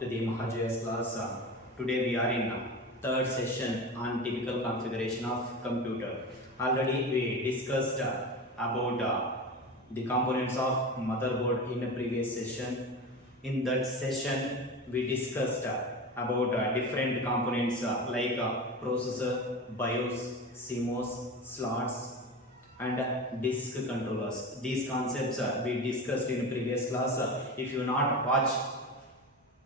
to the MahaJS class. Today we are in third session on typical configuration of computer. Already we discussed about the components of motherboard in the previous session. In that session we discussed about different components like processor, BIOS, CMOS, slots and disk controllers. These concepts we discussed in previous class. If you not watch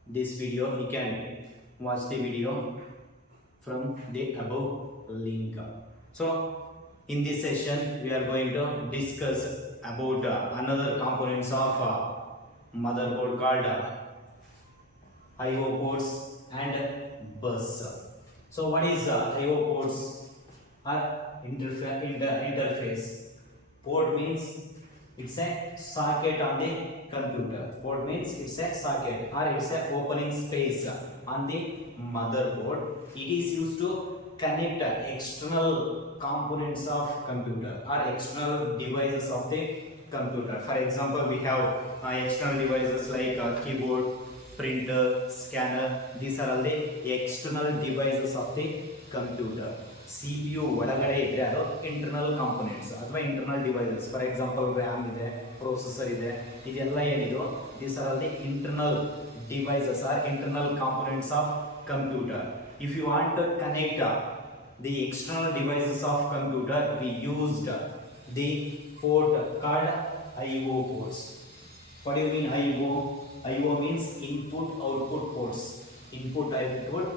this video, you can watch the video from the above link. So in this session we are going to discuss about another components of motherboard called IO ports and bus. So what is IO ports or interface? Port means it's a socket on the computer. Port means it's a socket or it's a opening space on the motherboard. It is used to connect external components of computer or external devices of the computer. For example, we have external devices like keyboard, printer, scanner. These are all the external devices of the computer. CPU ಒಳಗಡೆ ಇದ್ರೆ ಅದು internal components ಅಥವಾ internal devices. For example RAM ಇದೆ, processor ಇದೆ, ಇದೆಲ್ಲ ಏನಿದು these are all the internal devices are internal components of computer. If you want to connect the external devices of computer, we used the port called IO ports. What do you mean IO? IO means input output ports. Input output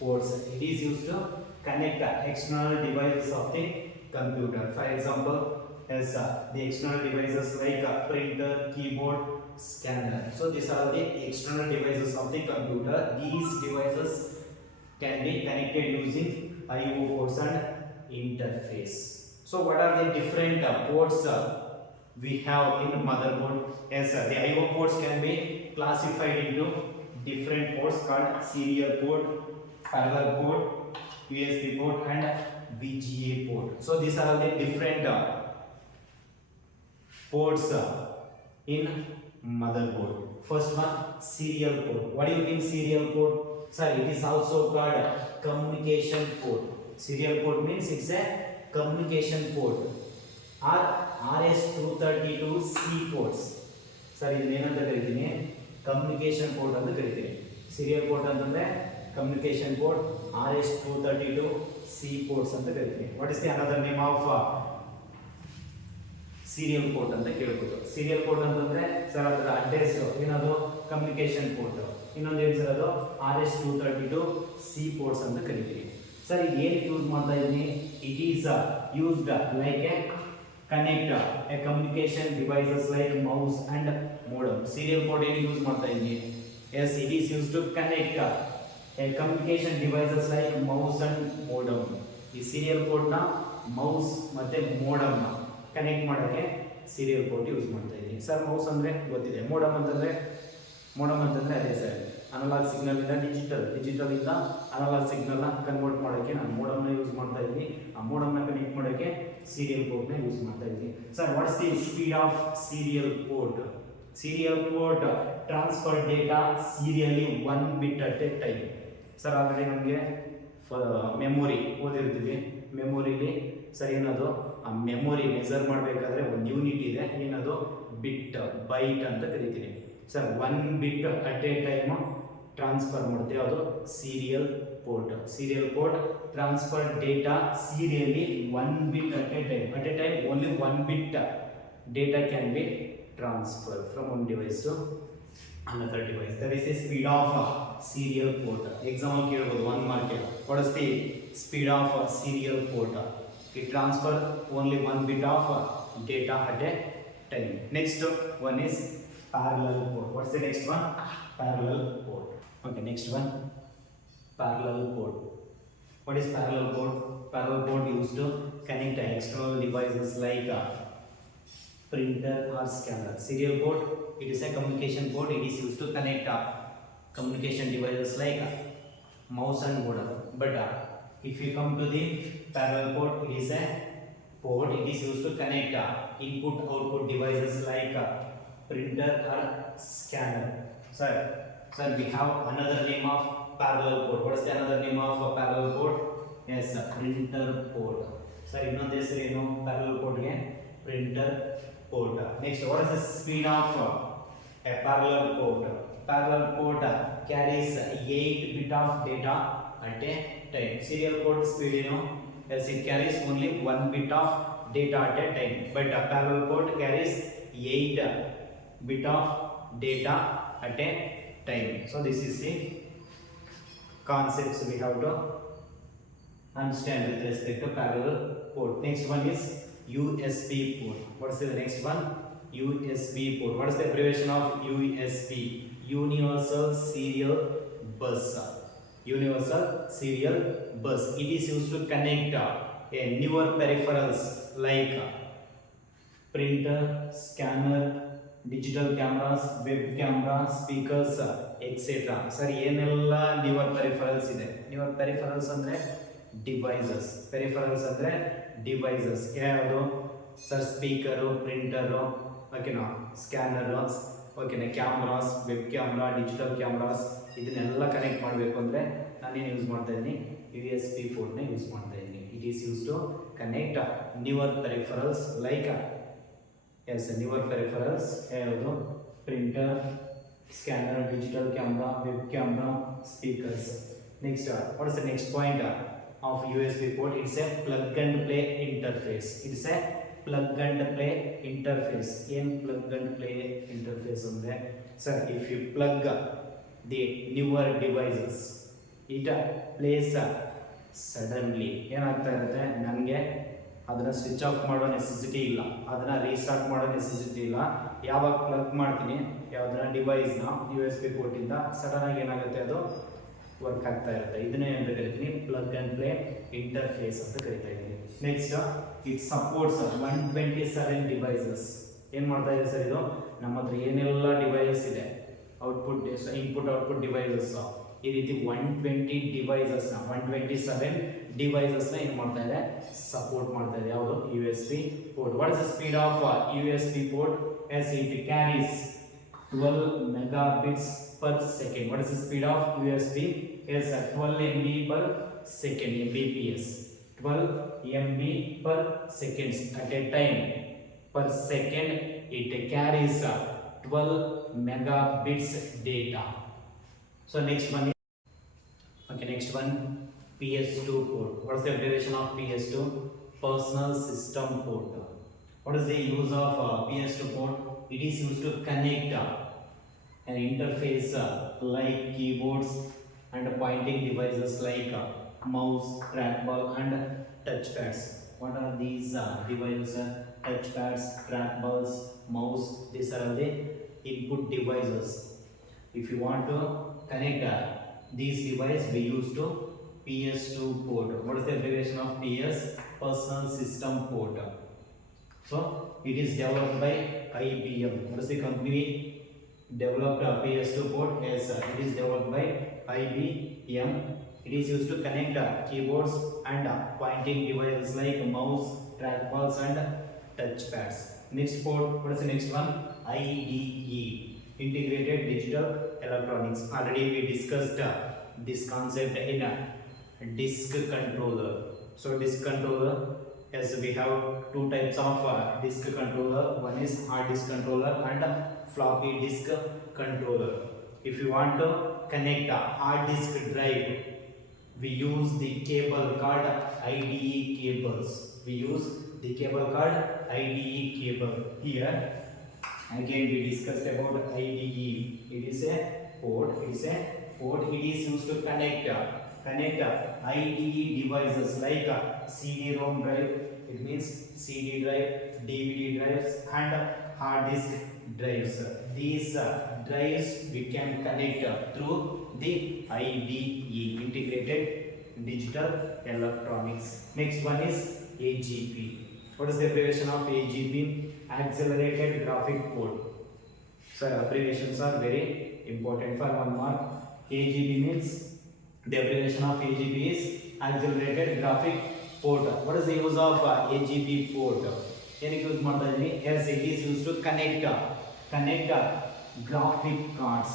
ports. It is used to connect external devices of the computer. For example, as the external devices like printer, keyboard, scanner. So these are the external devices of the computer. These devices can be connected using IO ports and interface. So what are the different ports we have in motherboard? Yes, the IO ports can be classified into different ports called serial port, parallel port, USB port and VGA port. So these are the different ports in motherboard. First one, serial port. What do you mean serial port? Sir, it is also called communication port. Serial port means it's a communication port or RS-232C ports. Sir, ಇದನ್ನ ಏನಂತ ಕರೀತೀನಿ? Communication port ಅಂತ ಕರೀತೀನಿ. Serial port ಅಂತಂದ್ರೆ communication port, RS-232C ports ಅಂತ ಕರೀತೀನಿ. What is the another name of serial port ಅಂತ ಕೇಳಬಹುದು. Serial port ಅಂತಂದ್ರೆ ಸರ್ ಅದರ ಅಡ್ರೆಸ್ ಏನದು ಕಮ್ಯುನಿಕೇಶನ್ ಪೋರ್ಟ್. ಇನ್ನೊಂದು ಏನು ಸರ್ ಅದು RS-232C ports ಅಂತ ಕರೀತೀವಿ. ಸರ್ ಇದು ಏನು ಯೂಸ್ ಮಾಡ್ತಾ ಇದ್ದೀನಿ? It is used like a connect a communication devices like mouse and modem. Serial port ಏನು ಯೂಸ್ ಮಾಡ್ತಾ ಇದ್ದೀನಿ? Yes, it is use to connect a communication devices like mouse and modem. ಈ serial port ನ mouse ಮತ್ತೆ modem ನ connect ಮಾಡೋಕ್ಕೆ serial port use ಮಾಡ್ತಾ ಇದ್ದೀನಿ. ಸರ್ ಮೌಸ್ ಅಂದ್ರೆ ಗೊತ್ತಿದೆ, ಮೋಡಮ್ ಅಂತಂದ್ರೆ ಅದೇ ಸರ್ ಅನಲಾಗ್ ಸಿಗ್ನಲ್ ಇಂದ ಡಿಜಿಟಲ್ ಇಂದ ಅನಲಾಗ್ ಸಿಗ್ನಲ್ ನ ಕನ್ವರ್ಟ್ ಮಾಡೋಕ್ಕೆ ನಾನು ಮೋಡಮ್ ನ ಯೂಸ್ ಮಾಡ್ತಾ ಇದ್ದೀನಿ. ಆ ಮೋಡಮ್ ನ ಕನೆಕ್ಟ್ ಮಾಡೋಕ್ಕೆ ಸೀರಿಯಲ್ ಪೋರ್ಟ್ ನ ಯೂಸ್ ಮಾಡ್ತಾ ಇದ್ದೀನಿ. Sir what's the speed of serial port? Serial port transfer data serially 1 bit at a time. Sir already ನಮಗೆ ಮೆಮೊರಿ ಓದಿರ್ತೀವಿ. ಮೆಮೊರಿಲಿ ಸರ್ ಏನದು ಆ ಮೆಮೊರಿ ಮೆಜರ್ ಮಾಡಬೇಕಾದ್ರೆ ಒಂದು ಯೂನಿಟ್ ಇದೆ, ಏನದು ಬಿಟ್, ಬೈಟ್ ಅಂತ ಕರಿತೀವಿ. Sir 1 bit at a time transfer ಮಾಡುತ್ತೆ ಅದು serial port. Serial port transfer data serially 1 bit at a time. At a time only 1 bit data can be transferred from one device to another device. That is the speed of serial port. Example ಕೇಳಬಹುದು 1 mark. What is the speed of serial port? It transfer only 1 bit of data at a time. Next one is parallel port. What's the next one? Parallel port. Okay, next one, parallel port. What is parallel port? Parallel port used to connect external devices like printer or scanner. Serial port, it is a communication port. It is used to connect communication devices like mouse and modem. But if you come to the parallel port, it is a port. It is used to connect input output devices like printer or scanner. Sir, Sir, we have another name of parallel port. What is the another name of a parallel port? Yes, printer port. Sir, ಇನ್ನೊಂದು ಹೆಸರು ಏನು parallel port ಗೆ? Printer port. Next, what is the speed of a parallel port? Parallel port carries 8 bit of data at a time. Serial port speed, yes, it carries only 1 bit of data at a time. But a parallel port carries 8 bit of data at a time. So this is the concepts we have to understand with respect to parallel port. Next one is USB port. What is the next one? USB port. What is the abbreviation of USB? Universal Serial Bus. Universal Serial Bus. It is used to connect a newer peripherals like printer, scanner, digital cameras, web camera, speakers, etc. Sir, ಏನೆಲ್ಲ newer peripherals ಇದೆ? Newer peripherals ಅಂದ್ರೆ devices. Peripherals ಅಂದ್ರೆ devices. ಯಾವುದು? Sir, speaker, printer, ಓಕೆನಾ, ಸ್ಕ್ಯಾನರು, ಓಕೆನಾ, cameras, web camera, digital cameras, ಇದನ್ನೆಲ್ಲ connect ಮಾಡಬೇಕು ಅಂದರೆ ನಾನೇನು ಯೂಸ್ ಮಾಡ್ತಾ ಇದ್ದೀನಿ? USB ಪೋರ್ಟ್ನ ಯೂಸ್ ಮಾಡ್ತಾ ಇದ್ದೀನಿ. It is use to connect newer peripherals like newer peripherals ಯಾವುದು? Printer, scanner, digital camera, web camera, speakers. Next, what is the next point of USB port? It's a plug and play interface. It's a plug and play interface. Em plug and play interface andre, sir, if you plug the newer devices, it plays suddenly ಏನಾಗ್ತಾ ಇರುತ್ತೆ, ನನಗೆ ಅದನ್ನ switch off ಮಾಡೋ necessity ಇಲ್ಲ, ಅದನ್ನ restart ಮಾಡೋ necessity ಇಲ್ಲ. ಯಾವಾಗ ಪ್ಲಗ್ ಮಾಡ್ತೀನಿ ಯಾವುದನ್ನ ಡಿವೈಸ್ನ USB port ಇಂದ, ಸಡನ್ ಆಗಿ ಏನಾಗುತ್ತೆ, ಅದು ವರ್ಕ್ ಆಗ್ತಾ ಇರುತ್ತೆ. ಇದನ್ನೇ ಅಂತ ಕರಿತೀನಿ ಪ್ಲಗ್ ಅಂಡ್ ಪ್ಲೇ ಇಂಟರ್ಫೇಸ್ ಅಂತ ಕರಿತಾ ಇದ್ದೀನಿ. Next, it supports 127 devices. ಏನು ಮಾಡ್ತಾ ಇದೆ ಸರ್ ಇದು? ನಮ್ಮ ಹತ್ರ ಏನೆಲ್ಲ ಡಿವೈಸಸ್ ಇದೆ, ಔಟ್ಪುಟ್, ಇನ್ಪುಟ್ ಔಟ್ಪುಟ್ ಡಿವೈಸಸ್, ಈ ರೀತಿ 127 ಡಿವೈಸಸ್ನ ಏನು ಮಾಡ್ತಾ ಇದೆ? ಸಪೋರ್ಟ್ ಮಾಡ್ತಾ ಇದೆ. ಯಾವುದು? USB port. What is the speed of USB port? Yes, it carries 12 megabits per second. What is the speed of USB? Yes, 12 MB per second, Mbps. 12 MB per seconds at a time. Per second, it carries 12 megabits data. So next one is, okay, next one, PS2 port. What is the abbreviation of PS2? Personal System Port. What is the use of PS2 port? It is used to connect an interface like keyboards and pointing devices like mouse, trackball and touchpads. What are these devices? Touchpads, trackballs, mouse. These are the input devices. If you want to connect these devices, we use to PS2 port. What is the abbreviation of PS? Personal System Port. So it is developed by IBM. What is the company developed PS2 port? Yes, it is developed by IBM. It is used to connect keyboards and pointing devices like mouse, trackballs and touchpads. Next port, what is the next one? IDE, Integrated Digital Electronics. Already we discussed this concept in disk controller. So disk controller, yes, we have two types of disk controller. One is hard disk controller and floppy disk controller. If you want to connect a hard disk drive, we use the cable called IDE cables. We use the cable called IDE cable. Here again we discussed about IDE. It is a port. It is a port. It is used to connect IDE devices like CD-ROM drive. It means CD drive, DVD drives and hard disk drives. These drives we can connect through the IDE, Integrated Digital Electronics. Next one is AGP. What is the abbreviation of AGP? Accelerated Graphic Port. So abbreviations are very important for 1 mark. AGP means, the abbreviation of AGP is Accelerated Graphic Port. What is the use of AGP port? ಏನಕ್ಕೆ use ಮಾಡ್ತಾ ಇದ್ದೀನಿ? Yes, it is used to connect graphic cards.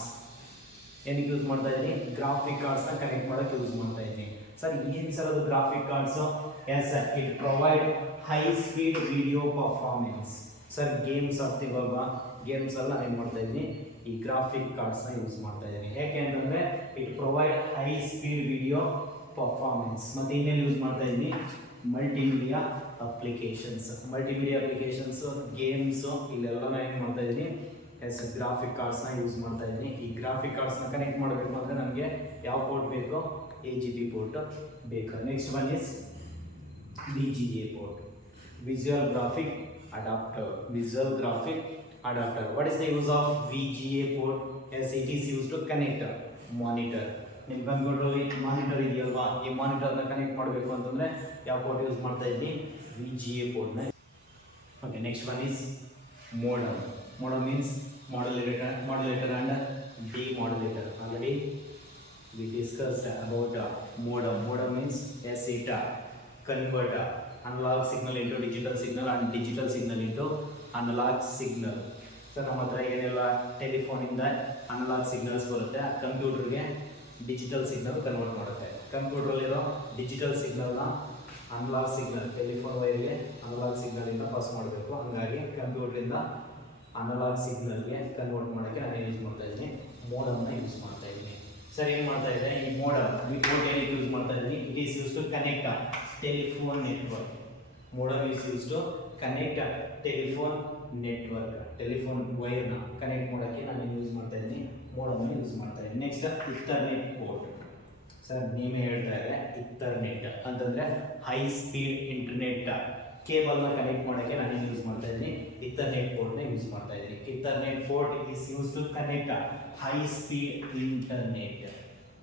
ಏನಕ್ಕೆ use ಮಾಡ್ತಾ ಇದ್ದೀನಿ? Graphic ಕಾರ್ಡ್ಸ್ನ connect ಮಾಡೋಕ್ಕೆ use ಮಾಡ್ತಾ ಇದ್ದೀನಿ. ಸರ್ ಏನು ಸರ್ ಅದು graphic cards? Yes sir, it provide high speed video performance. Sir games ಆಡ್ತೀವಲ್ವಾ, ಗೇಮ್ಸ್ ಎಲ್ಲ ಏನು ಮಾಡ್ತಾ ಇದ್ದೀನಿ? ಈ ಗ್ರಾಫಿಕ್ ಕಾರ್ಡ್ಸ್ನ ಯೂಸ್ ಮಾಡ್ತಾ ಇದ್ದೀನಿ. ಯಾಕೆ ಅಂತಂದರೆ it provide high speed video performance. ಮತ್ತು ಇನ್ನೇನು ಯೂಸ್ ಮಾಡ್ತಾ ಇದ್ದೀನಿ? Multimedia applications. Multimedia applications, games, ಇಲ್ಲೆಲ್ಲ ಏನು ಮಾಡ್ತಾ ಇದ್ದೀನಿ? ಎಸ್ ಗ್ರಾಫಿಕ್ ಕಾರ್ಡ್ಸ್ನ ಯೂಸ್ ಮಾಡ್ತಾ ಇದ್ದೀನಿ. ಈ ಗ್ರಾಫಿಕ್ ಕಾರ್ಡ್ಸ್ನ ಕನೆಕ್ಟ್ ಮಾಡಬೇಕು ಅಂದರೆ ನಮಗೆ ಯಾವ ಪೋರ್ಟ್ ಬೇಕೋ? AGP ಪೋರ್ಟ್ ಬೇಕು. Next one is VGA port, visual graphic adapter. Visual graphic adapter. What is the use of VGA port? Yes it is use to connect monitor. ನಿಮ್ಮ ಕಂಪ್ಯೂಟರಲ್ಲಿ ಮಾನಿಟರ್ ಇದೆಯಲ್ವಾ, ಈ ಮಾನಿಟರ್ನ ಕನೆಕ್ಟ್ ಮಾಡಬೇಕು ಅಂತಂದರೆ ಯಾವ ಪೋರ್ಟ್ ಯೂಸ್ ಮಾಡ್ತಾ ಇದ್ದೀನಿ? VGA ಪೋರ್ಟ್ನ. Okay, next one is modem. Modem means modulator and demodulator. Already we discussed about modem. Modem means it convert analog signal into digital signal and digital signal into analog signal. So ನಮ್ಮ ಹತ್ರ ಏನೆಲ್ಲ ಟೆಲಿಫೋನಿಂದ analogue signals ಬರುತ್ತೆ, ಆ ಕಂಪ್ಯೂಟರ್ಗೆ digital signal convert ಮಾಡುತ್ತೆ. ಕಂಪ್ಯೂಟ್ರಲ್ಲಿರೋ digital ಸಿಗ್ನಲ್ನ analogue signal, telephone ವೈರ್ಗೆ ಅನಲಾಗ್ ಸಿಗ್ನಲಿಂದ ಪಾಸ್ ಮಾಡಬೇಕು. ಹಾಗಾಗಿ ಕಂಪ್ಯೂಟ್ರಿಂದ ಅನಲಾಗ್ ಸಿಗ್ನಲ್ಗೆ ಕನ್ವರ್ಟ್ ಮಾಡೋಕ್ಕೆ ನಾನು ಯೂಸ್ ಮಾಡ್ತಾ ಇದ್ದೀನಿ? ಮೋಡಮ್ನ ಯೂಸ್ ಮಾಡ್ತಾ ಇದ್ದೀನಿ. ಸರ್ ಏನು ಮಾಡ್ತಾ ಇದೆ ಈ ಮೋಡಮ್? ಈ ಪೋರ್ಟ್ ಏನಕ್ಕೆ ಯೂಸ್ ಮಾಡ್ತಾ ಇದ್ದೀನಿ? It is use to connect telephone network. Modem is use to connect telephone network. Telephone ವೈರ್ನ ಕನೆಕ್ಟ್ ಮಾಡೋಕ್ಕೆ ನಾನು ಯೂಸ್ ಮಾಡ್ತಾ ಇದ್ದೀನಿ, ಮೋಡಮ್ನ ಯೂಸ್ ಮಾಡ್ತಾ ಇದ್ದೀನಿ. Next Ethernet port. ಸರ್ ನೀವೇ ಹೇಳ್ತಾ ಇದೆ ಇಥರ್ನೆಟ್ ಅಂತಂದರೆ ಹೈ ಸ್ಪೀಡ್ ಇಂಟರ್ನೆಟ್ ಕೇಬಲ್ನ ಕನೆಕ್ಟ್ ಮಾಡೋಕ್ಕೆ ನಾನು ಯೂಸ್ ಮಾಡ್ತಾ ಇದ್ದೀನಿ? ಇಥರ್ನೆಟ್ ಪೋರ್ಟ್ನ ಯೂಸ್ ಮಾಡ್ತಾ ಇದ್ದೀನಿ. Ethernet port is use to connect high speed internet.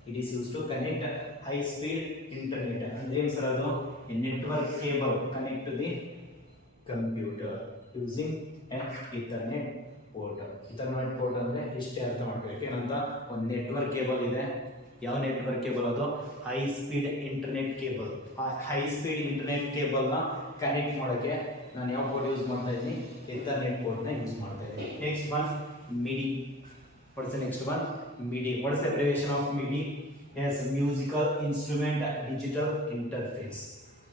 It is use to connect high speed internet. ಅಂದರೆ ಏನು ಸರ್ ಅದು? Network cable connect to the computer using Ethernet port. Ethernet port ಅಂದರೆ ಇಷ್ಟೇ ಅರ್ಥ ಮಾಡಬೇಕು. ಏನಂತ? ಒಂದು ನೆಟ್ವರ್ಕ್ ಕೇಬಲ್ ಇದೆ. ಯಾವ ನೆಟ್ವರ್ಕ್ ಕೇಬಲ್ ಅದು? High speed internet cable. ಆ ಹೈ ಸ್ಪೀಡ್ ಇಂಟರ್ನೆಟ್ ಕೇಬಲ್ನ ಕನೆಕ್ಟ್ ಮಾಡೋಕ್ಕೆ ನಾನು ಯಾವ ಪೋರ್ಟ್ ಯೂಸ್ ಮಾಡ್ತಾ ಇದ್ದೀನಿ? ಇಥರ್ನೆಟ್ ಪೋರ್ಟ್ನ ಯೂಸ್ ಮಾಡ್ತಾ ಇದ್ದೀನಿ. Next one MIDI. What is the next one? MIDI. What is the abbreviation of MIDI? Yes musical instrument digital interface.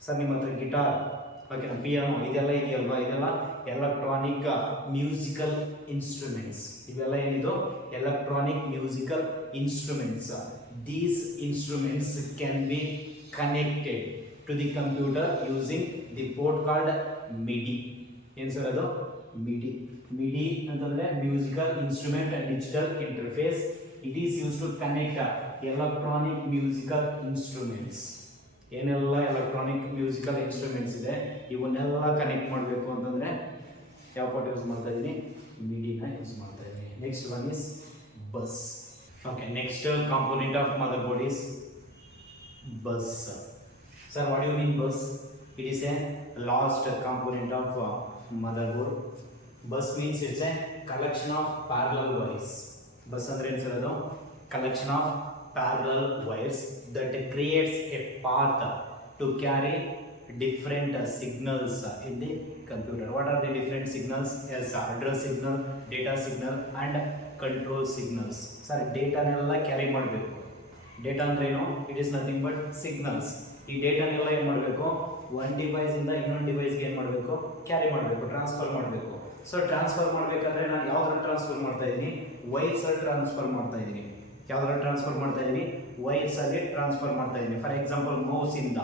Sir ನಿಮ್ಮ ಹತ್ರ ಗಿಟಾರ್, ಓಕೆನಾ, ಪಿಯಾನೋ ಇದೆಲ್ಲ ಇದೆಯಲ್ವಾ, ಇದೆಲ್ಲ ಎಲೆಕ್ಟ್ರಾನಿಕ್ ಮ್ಯೂಸಿಕಲ್ ಇನ್ಸ್ಟ್ರೂಮೆಂಟ್ಸ್. ಇವೆಲ್ಲ ಏನಿದು? Electronic musical instruments. These instruments can be connected to the computer using the port called MIDI. ಏನು sir ಅದು? MIDI. MIDI ಅಂತಂದರೆ musical instrument digital interface. It is use to connect electronic musical instruments. ಏನೆಲ್ಲ electronic musical instruments ಇದೆ ಇವನ್ನೆಲ್ಲ connect ಮಾಡಬೇಕು ಅಂತಂದರೆ ಯಾವ port use ಮಾಡ್ತಾ ಇದ್ದೀನಿ? ಮಿಡಿನ ಯೂಸ್ ಮಾಡ್ತಾ ಇದ್ದೀನಿ. Next one is bus. Okay, next component of motherboard is bus. Sir, what do you mean bus? It is a last component of motherboard. Bus means it's a collection of parallel wires. Bus andre ಏನು sir ಅದು? Collection of parallel wires that creates a path to carry different signals in the computer. What are the different signals? Yes, address signal, data signal and control signals. Sir, ಡೇಟಾನೆಲ್ಲ carry ಮಾಡಬೇಕು. Data ಅಂದ್ರೆ ಏನು? It is nothing but signals. ಈ ಡೇಟಾನೆಲ್ಲ ಏನು ಮಾಡಬೇಕು? ಒಂದು ಡಿವೈಸಿಂದ ಇನ್ನೊಂದು ಡಿವೈಸ್ಗೆ ಏನು ಮಾಡಬೇಕು? ಕ್ಯಾರಿ ಮಾಡಬೇಕು, ಟ್ರಾನ್ಸ್ಫರ್ ಮಾಡಬೇಕು. ಸೊ ಟ್ರಾನ್ಸ್ಫರ್ ಮಾಡಬೇಕಾದ್ರೆ ನಾನು ಯಾವ್ದ್ರಲ್ಲಿ ಟ್ರಾನ್ಸ್ಫರ್ ಮಾಡ್ತಾ ಇದ್ದೀನಿ? ವೈರ್ಸಲ್ಲಿ ಟ್ರಾನ್ಸ್ಫರ್ ಮಾಡ್ತಾ ಇದ್ದೀನಿ. ಯಾವ್ದ್ರಲ್ಲಿ ಟ್ರಾನ್ಸ್ಫರ್ ಮಾಡ್ತಾ ಇದ್ದೀನಿ? ವೈರ್ಸಲ್ಲಿ ಟ್ರಾನ್ಸ್ಫರ್ ಮಾಡ್ತಾ ಇದ್ದೀನಿ. ಫಾರ್ ಎಕ್ಸಾಂಪಲ್ ಮೌಸಿಂದ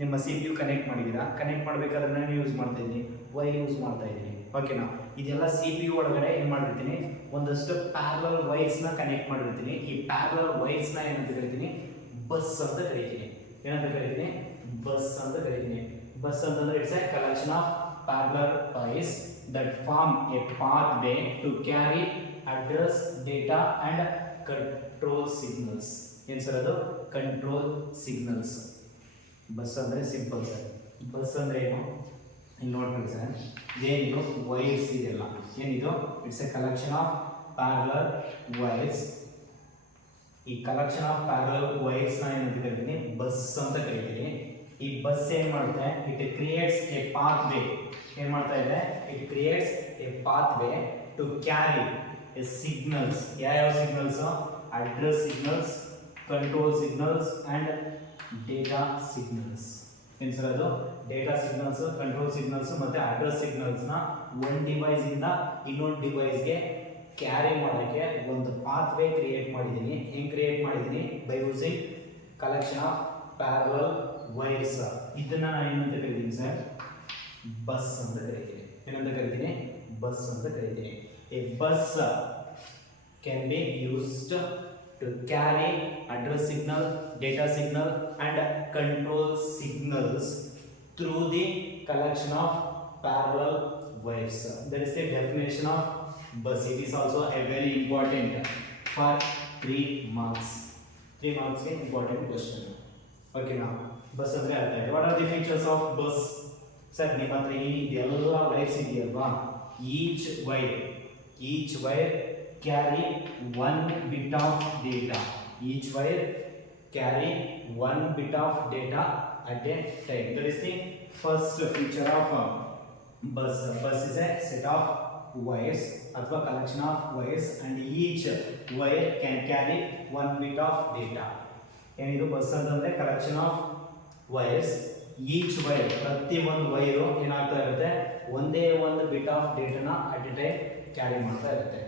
ನಿಮ್ಮ CPU ಕನೆಕ್ಟ್ ಮಾಡಿದ್ದೀರಾ, ಕನೆಕ್ಟ್ ಮಾಡಬೇಕಾದ್ರೆ ನಾನು ಯೂಸ್ ಮಾಡ್ತಾ ಇದ್ದೀನಿ? ವೈರ್ ಯೂಸ್ ಮಾಡ್ತಾ ಇದ್ದೀನಿ. ಓಕೆನಾ? ಇದೆಲ್ಲ CPU ಒಳಗಡೆ ಏನು ಮಾಡಿರ್ತೀನಿ? ಒಂದಷ್ಟು ಪ್ಯಾರಲಲ್ ವೈರ್ಸ್ನ ಕನೆಕ್ಟ್ ಮಾಡಿರ್ತೀನಿ. ಈ ಪ್ಯಾರಲಲ್ ವೈರ್ಸ್ನ ಏನಂತ ಕರಿತೀನಿ? ಬಸ್ ಅಂತ ಕರಿತೀನಿ. ಏನಂತ ಕರಿತೀನಿ? ಬಸ್ ಅಂತ ಕರಿತೀನಿ. ಬಸ್ ಅಂತಂದ್ರೆ it's a collection of parallel wires that form a pathway to carry address, data and control signals. ಏನು ಸರ್ ಅದು? Control signals. ಬಸ್ ಅಂದರೆ ಸಿಂಪಲ್ ಸರ್. ಬಸ್ ಅಂದರೆ ಏನು? ಇಲ್ಲಿ ನೋಡ್ಬೇಕು ಸರ್, ಇದೇನಿದು? ವೈರ್ಸ್ ಇದೆಲ್ಲ ಏನಿದು? It's a collection of parallel wires. ಈ ಕಲೆಕ್ಷನ್ ಆಫ್ ಪ್ಯಾರಲಲ್ ವೈರ್ಸ್ನ ಏನಂತ ಕರಿತೀನಿ? ಬಸ್ ಅಂತ ಕರಿತೀನಿ. ಈ ಬಸ್ ಏನು ಮಾಡುತ್ತೆ? It creates a pathway. ಏನು ಮಾಡ್ತಾ ಇದೆ? It creates a pathway to carry a signals. ಯಾವ signals? address signals, control signals and data signals. ಏನು ಸರ್ ಅದು ಡೇಟಾ ಸಿಗ್ನಲ್ಸ್, ಕಂಟ್ರೋಲ್ ಸಿಗ್ನಲ್ಸ್ ಮತ್ತೆ ಅಡ್ರೆಸ್ ಸಿಗ್ನಲ್ಸ್ ನ ಒಂದು ಡಿವೈಸ್ ಇಂದ ಇನ್ನೊಂದು ಡಿವೈಸ್ ಗೆ ಕ್ಯಾರಿ ಮಾಡೋಕ್ಕೆ ಒಂದು ಪಾತ್ವೇ ಕ್ರಿಯೇಟ್ ಮಾಡಿದ್ದೀನಿ. ಹೆಂಗೆ ಕ್ರಿಯೇಟ್ ಮಾಡಿದ್ದೀನಿ? By using collection of parallel wires. ಇದನ್ನ ನಾನು ಏನಂತ ಕರಿತೀನಿ ಸರ್? ಬಸ್ ಅಂತ ಕರಿತೀನಿ. ಏನಂತ ಕರಿತೀನಿ? ಬಸ್ ಅಂತ ಕರಿತೀನಿ. A bus can be used to carry address signal, data signal and control signals through the collection of parallel wires. That is the definition of bus. It is also a very important for 3 marks. 3 marks ke important question. Okay, now bus andre artha ಆಯ್ತು. What are the features of bus? Sir, ನಿಮ್ಮ ಹತ್ರ ಇದೆಲ್ಲ wires ಇದೆಯಲ್ವಾ? each wire carry one bit of data. Each wire carry one bit of data at a time. That is the first feature of bus. Bus is a set of wires ಅಥವಾ collection of wires and each wire can carry one bit of data. ಏನಿದು bus ಅಂತಂದ್ರೆ collection of wires. Each wire, ಪ್ರತಿ ಒಂದು wire ಏನಾಗ್ತಾ ಇರುತ್ತೆ? ಒಂದೇ ಒಂದು bit of ಡೇಟಾನ ಅಟ್ ಎ ಟೈಮ್ ಕ್ಯಾರಿ ಮಾಡ್ತಾ ಇರುತ್ತೆ.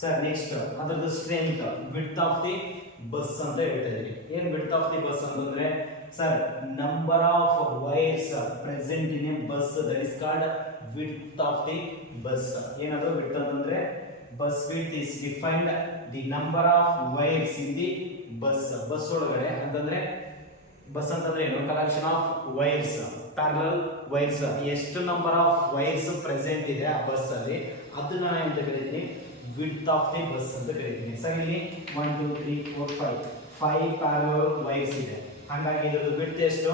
ಸರ್ ನೆಕ್ಸ್ಟ್ ಅದರದ್ದು strength, width of the bus ಅಂತ ಹೇಳ್ತಾ ಇದ್ದೀವಿ. ಏನು ವಿಡ್ತ್ ಆಫ್ ದಿ ಬಸ್ ಅಂತಂದ್ರೆ sir number of wires present in a bus, that is called width of the bus. ಏನಾದ್ರು ವಿಡ್ತ್ ಅಂತಂದ್ರೆ bus width is defined the number of wires in the bus. Bus ಒಳಗಡೆ ಅಂತಂದ್ರೆ bus ಅಂತಂದ್ರೆ ಏನು? Collection of wires, parallel wires. ಎಷ್ಟು number of wires present ಇದೆ ಆ bus ಅಲ್ಲಿ ಅದನ್ನ ನಾನು ಅಂತ ಕರಿತೀನಿ ವಿಡ್ತ್ ಆಫ್ ದಿ ಬಸ್ ಅಂತ ಕರಿತೀನಿ. ಸರ್ ಇಲ್ಲಿ 1 2 3 4 5 ಪ್ಯಾರಲಲ್ ವೈರ್ಸ್ ಇದೆ. ಹಾಗಾಗಿ ಇದರ ವಿಡ್ತ್ ಎಷ್ಟು?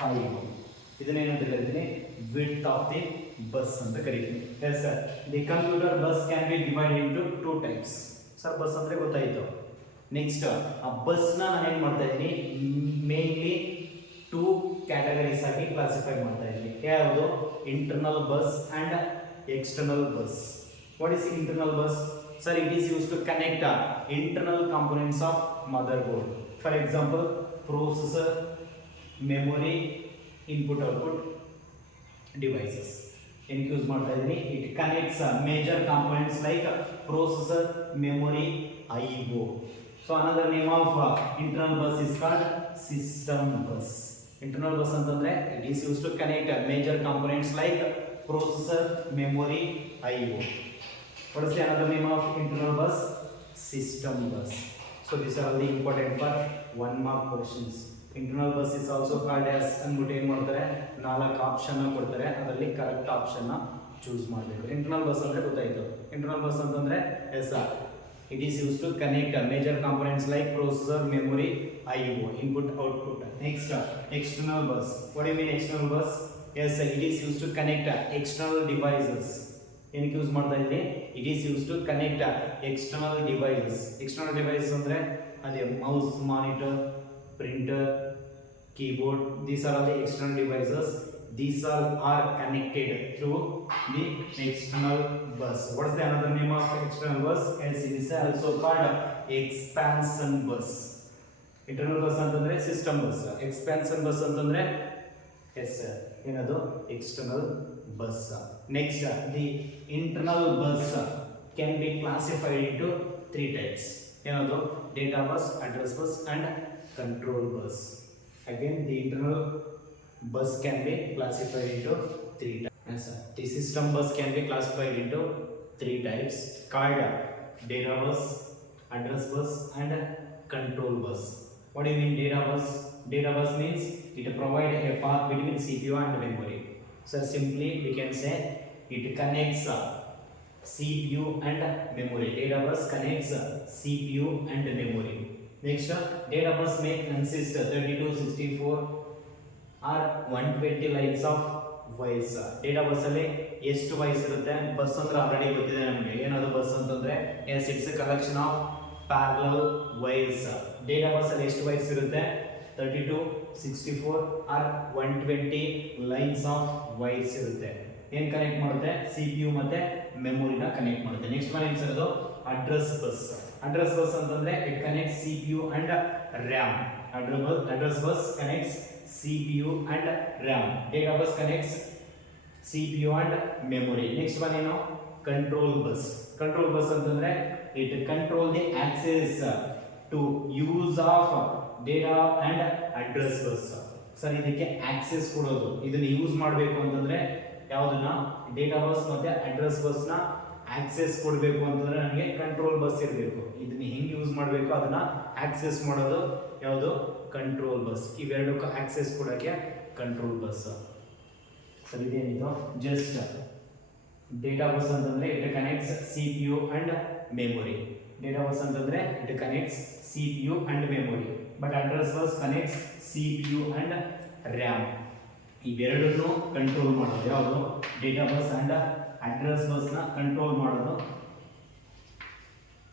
5. ಇದನ್ನ ಏನಂತ ಕರಿತೀನಿ? ವಿಡ್ತ್ ಆಫ್ ದಿ ಬಸ್ ಅಂತ ಕರಿತೀನಿ. Yes sir. The computer bus can be divided into 2 types. Sir bus ಅಂದ್ರೆ ಗೊತ್ತಾಯ್ತು. ನೆಕ್ಸ್ಟ್ ಆ ಬಸ್ ನಾನು ಏನು ಮಾಡ್ತಾ ಇದ್ದೀನಿ? ಮೇನ್ಲಿ 2 ಕ್ಯಾಟಗರೀಸ್ ಆಗಿ ಕ್ಲಾಸಿಫೈ ಮಾಡ್ತಾ ಇದ್ದೀನಿ. ಯಾವುದು? Internal bus and external bus. What is internal bus? Sir, it is used to connect internal components of motherboard. For example, processor, memory, input output devices. Use ಮಾಡ್ತಾ ಇದ್ದೀನಿ. It connects major components like processor, memory, IO. So another name of internal bus is called system bus. Internal bus ಅಂತಂದ್ರೆ it is used to connect major components like processor, memory, IO. What is the another name of internal bus? System bus. So these are all the important for 1 mark questions. Internal bus is also called as ಅಂದ್ಬಿಟ್ಟು ಏನು ಮಾಡ್ತಾರೆ? 4 option ಕೊಡ್ತಾರೆ, ಅದರಲ್ಲಿ correct option choose ಮಾಡಬೇಕು. Internal bus ಅಂದ್ರೆ ಗೊತ್ತಾಯ್ತು. Internal bus ಅಂತಂದ್ರೆ S it is used to connect major components like processor, memory, IO, input output. Next external bus. What do you mean external bus? Yes, it is used to connect external devices. ಏನಕ್ಕೆ use ಮಾಡ್ತಾ ಇದ್ದೀನಿ? It is used to connect external devices. External devices ಅಂದ್ರೆ ಅದೇ mouse, monitor, printer, keyboard. These are all the external devices. These all are connected through the external bus. What is the another name of external bus? Yes, it is also called expansion bus. Internal bus ಅಂತಂದ್ರೆ system bus. Expansion bus ಅಂತಂದ್ರೆ yes sir, ಏನದು? external bus. Next, the internal bus can be classified into 3 types. ಏನದು? data bus, address bus and control bus. Again, the internal bus can be classified into 3 types. Yes sir. The system bus can be classified into 3 types called data bus, address bus and control bus. What do you mean data bus? Data bus means it provides a path between CPU and memory. So simply we can say it connects CPU and memory. Data bus connects CPU and memory. Next, data bus may consist 32, 64 or 120 lines of wires. Data bus ಅಲ್ಲಿ ಎಷ್ಟು wires ಇರುತ್ತೆ? Bus ಅಂದ್ರೆ already ಗೊತ್ತಿದೆ ನಮಗೆ. ಏನದು bus ಅಂತಂದ್ರೆ yes it's a collection of parallel wires. Data bus ಅಲ್ಲಿ ಎಷ್ಟು ವೈರ್ಸ್ ಇರುತ್ತೆ? 32, 64 ಆರ್ 120 ಲೈನ್ಸ್ ಆಫ್ ವೈರ್ಸ್ ಇರುತ್ತೆ. ಏನು ಕನೆಕ್ಟ್ ಮಾಡುತ್ತೆ? CPU ಮತ್ತೆ ಮೆಮೊರಿನ ಕನೆಕ್ಟ್ ಮಾಡುತ್ತೆ. ನೆಕ್ಸ್ಟ್ ಒನ್ ಏನು ಸರ್? ಅದು ಅಡ್ರೆಸ್ ಬಸ್. ಅಡ್ರೆಸ್ ಬಸ್ ಅಂತಂದ್ರೆ it connects CPU and RAM. Address bus connects CPU and RAM. Data bus connects CPU and memory. Next one ಏನು, ಕಂಟ್ರೋಲ್ ಬಸ್. ಕಂಟ್ರೋಲ್ ಬಸ್ ಅಂತಂದ್ರೆ it control the access to use of data and address bus. Sir ಇದಕ್ಕೆ access ಕೊಡೋದು, ಇದನ್ನ use ಮಾಡಬೇಕು ಅಂತಂದ್ರೆ ಯಾವುದನ್ನ, data bus ಮತ್ತೆ address bus ನ ಆಕ್ಸೆಸ್ ಕೊಡಬೇಕು ಅಂತಂದ್ರೆ ನನಗೆ ಕಂಟ್ರೋಲ್ ಬಸ್ ಇರಬೇಕು. ಇದನ್ನ ಹೆಂಗೆ ಯೂಸ್ ಮಾಡಬೇಕು ಅದನ್ನ ಆಕ್ಸೆಸ್ ಮಾಡೋದು ಯಾವುದು, ಕಂಟ್ರೋಲ್ ಬಸ್. ಇವೆರಡಕ್ಕೂ ಆಕ್ಸೆಸ್ ಕೊಡೋಕ್ಕೆ ಕಂಟ್ರೋಲ್ ಬಸ್. ಸರ್ ಇದೇನಿದು, ಜಸ್ಟ್ ಡೇಟಾ ಬಸ್ ಅಂತಂದ್ರೆ it connects CPU and memory. Data bus ಅಂತಂದ್ರೆ it connects CPU and memory. But address bus connects CPU and RAM. ಇವೆರಡನ್ನು ಕಂಟ್ರೋಲ್ ಮಾಡೋದು ಯಾವುದು, data bus and address bus ನ control ಮಾಡೋದು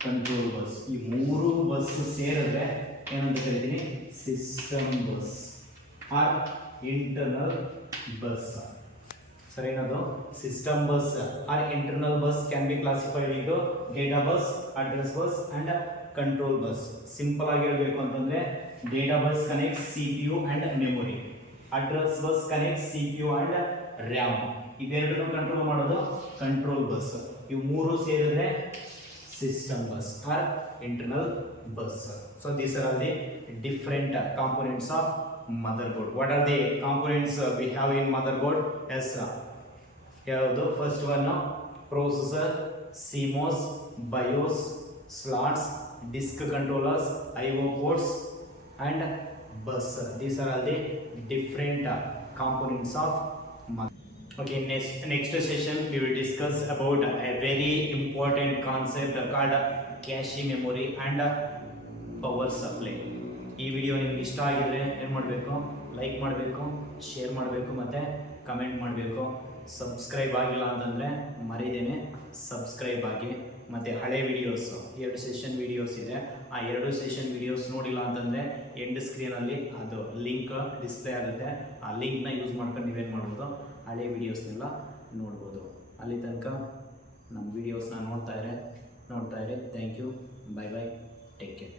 control bus. ಈ ಮೂರು bus ಸೇರಿದ್ರೆ ಏನಂತ ಕರಿತೀನಿ, system bus R internal bus. ಸರಿ, ಏನದು system bus R internal bus can be classified into data bus, address bus and control bus. Simple ಆಗಿ ಹೇಳಬೇಕು ಅಂತಂದ್ರೆ data bus connects CPU and memory, address bus connects CPU and RAM. ಇವೆರಡನ್ನು control ಮಾಡೋದು control bus. ಇವು ಮೂರು ಸೇರಿದ್ರೆ system bus R internal bus. So these are the different components of motherboard. What are the components we have in motherboard? Yes, ಯಾವುದು, first one processor, CMOS, BIOS, slots, disk controllers, IO ports and bus. These are all the different components of motherboard. Okay, next session we will discuss about a very important concept called cache memory and power supply. ಈ video ನಿಮ್ಗೆ ಇಷ್ಟ ಆಗಿದ್ರೆ ಏನು ಮಾಡಬೇಕು, like ಮಾಡಬೇಕು, share ಮಾಡಬೇಕು ಮತ್ತು comment ಮಾಡಬೇಕು. ಸಬ್ಸ್ಕ್ರೈಬ್ ಆಗಿಲ್ಲ ಅಂತಂದರೆ ಮರಿದೇನೆ ಸಬ್ಸ್ಕ್ರೈಬ್ ಆಗಿ. ಮತ್ತು ಹಳೆ ವಿಡಿಯೋಸ್ 2 ಸೆಷನ್ ವಿಡಿಯೋಸ್ ಇದೆ, ಆ 2 ಸೆಷನ್ ವಿಡಿಯೋಸ್ ನೋಡಿಲ್ಲ ಅಂತಂದರೆ ಎಂಡ್ ಸ್ಕ್ರೀನಲ್ಲಿ ಅದು ಲಿಂಕ್ ಡಿಸ್ಪ್ಲೇ ಆಗುತ್ತೆ. ಆ ಲಿಂಕ್ನ ಯೂಸ್ ಮಾಡ್ಕೊಂಡು ನೀವೇನು ಮಾಡ್ಬೋದು, ಹಳೆ ವಿಡಿಯೋಸ್ನೆಲ್ಲ ನೋಡ್ಬೋದು. ಅಲ್ಲಿ ತನಕ ನಮ್ಮ ವಿಡಿಯೋಸ್ನ ನೋಡ್ತಾ ಇರಿ. Thank you, bye bye, take care.